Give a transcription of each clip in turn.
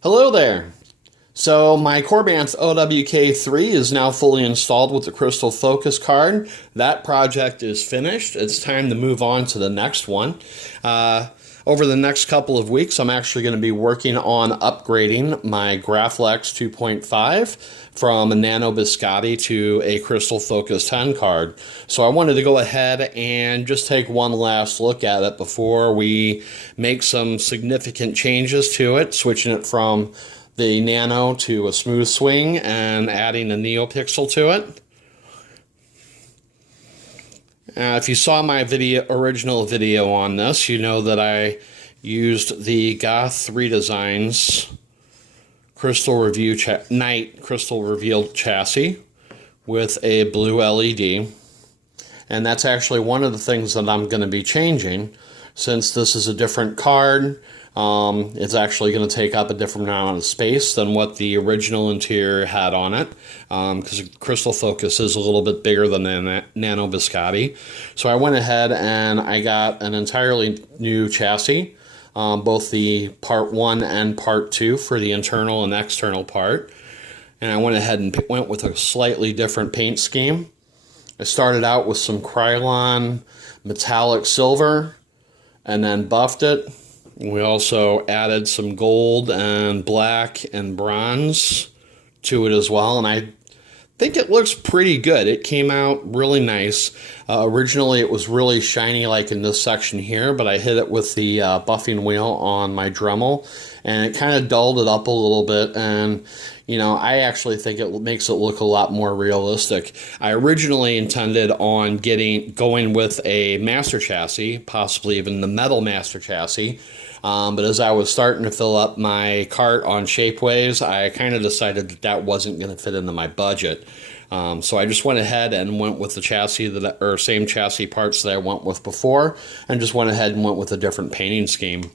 Hello there. So my Korbanth OWK3 is now fully installed with the crystal focus card. That project is finished. It's time to move on to the next one. Over the next couple of weeks, I'm actually going to be working on upgrading my Graflex 2.5 from a nano biscotti to a crystal focus 10 card. So I wanted to go ahead and just take one last look at it before we make some significant changes to it, switching it from the nano to a smooth swing and adding a neopixel to it. If you saw my original video on this, you know that I used the OWK3 Designs Night Crystal Revealed chassis with a blue LED. And that's actually one of the things that I'm going to be changing. Since this is a different card, it's actually going to take up a different amount of space than what the original interior had on it, because crystal focus is a little bit bigger than the nano biscotti. So I went ahead and I got an entirely new chassis, both the part 1 and part 2 for the internal and external part. And I went ahead and went with a slightly different paint scheme. I started out with some Krylon metallic silver and then buffed it. We also added some gold and black and bronze to it as well, and I think it looks pretty good. It came out really nice. Originally it was really shiny like in this section here, but I hit it with the buffing wheel on my Dremel, and it kind of dulled it up a little bit, and I actually think it makes it look a lot more realistic. I originally intended on going with a master chassis, possibly even the metal master chassis, but as I was starting to fill up my cart on Shapeways, I kind of decided that wasn't going to fit into my budget. So I just went ahead and went with the chassis same chassis parts that I went with before, and just went ahead and went with a different painting scheme.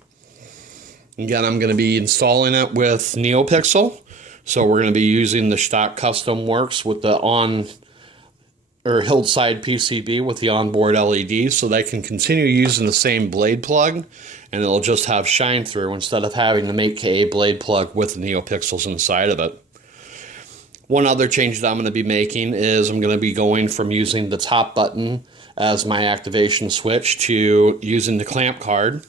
Again, I'm going to be installing it with neopixel. So we're going to be using the stock Custom Works with the Hillside PCB with the onboard LED, so they can continue using the same blade plug, and it'll just have shine through instead of having to make a blade plug with the neopixels inside of it. One other change that I'm going to be making is I'm going to be going from using the top button as my activation switch to using the clamp card.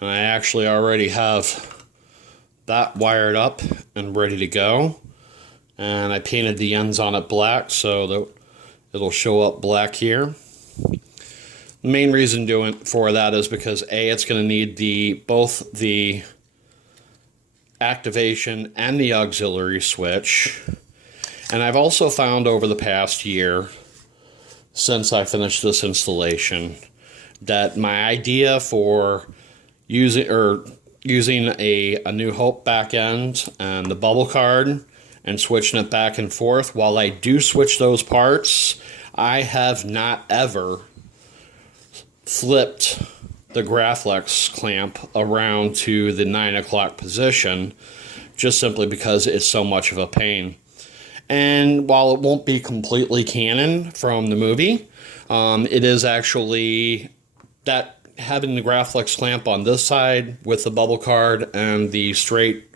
And I actually already have that wired up and ready to go, and I painted the ends on it black so that it'll show up black here. The main reason for that is because it's going to need both the activation and the auxiliary switch. And I've also found over the past year, since I finished this installation, that my idea for using a New Hope back end and the bubble card and switching it back and forth, while I do switch those parts, I have not ever flipped the Graflex clamp around to the 9 o'clock position, just simply because it's so much of a pain. And while it won't be completely canon from the movie, it is actually that having the Graflex clamp on this side with the bubble card and the straight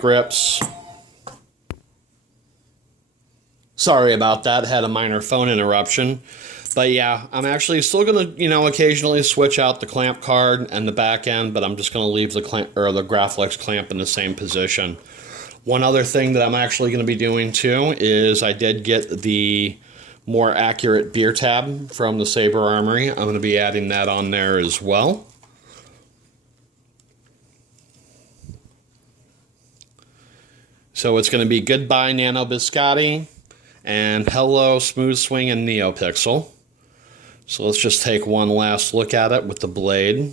grips. Sorry about that, had a minor phone interruption. But yeah, I'm actually still going to, occasionally switch out the clamp card and the back end, but I'm just going to leave the Graflex clamp in the same position. One other thing that I'm actually going to be doing too is I did get the more accurate beer tab from the Saber Armory. I'm going to be adding that on there as well. So it's going to be goodbye nano biscotti and hello smooth swing and neopixel. So let's just take one last look at it with the blade.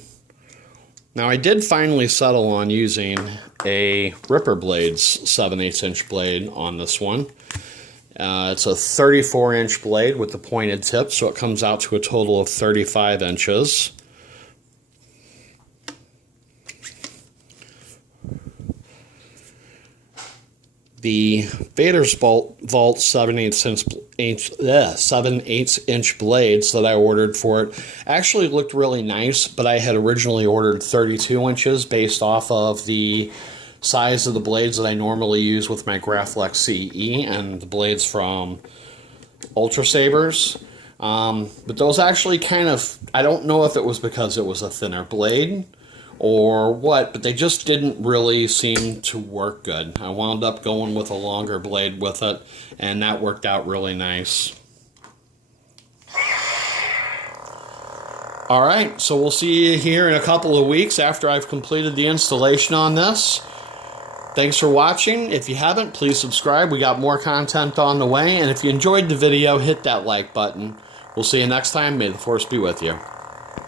Now I did finally settle on using a Ripper Blades 7/8 inch blade on this one. It's a 34-inch blade with the pointed tip, so it comes out to a total of 35 inches. the Vault 7/8" blades that I ordered for it actually looked really nice, but I had originally ordered 32 inches based off of the size of the blades that I normally use with my Graflex CE and the blades from Ultra Sabers. But those actually kind of, I don't know if it was because it was a thinner blade or what, but they just didn't really seem to work good. I wound up going with a longer blade with it, and that worked out really nice. Alright, so we'll see you here in a couple of weeks after I've completed the installation on this. Thanks for watching. If you haven't, please subscribe. We got more content on the way, and if you enjoyed the video, hit that like button. We'll see you next time. May the Force be with you.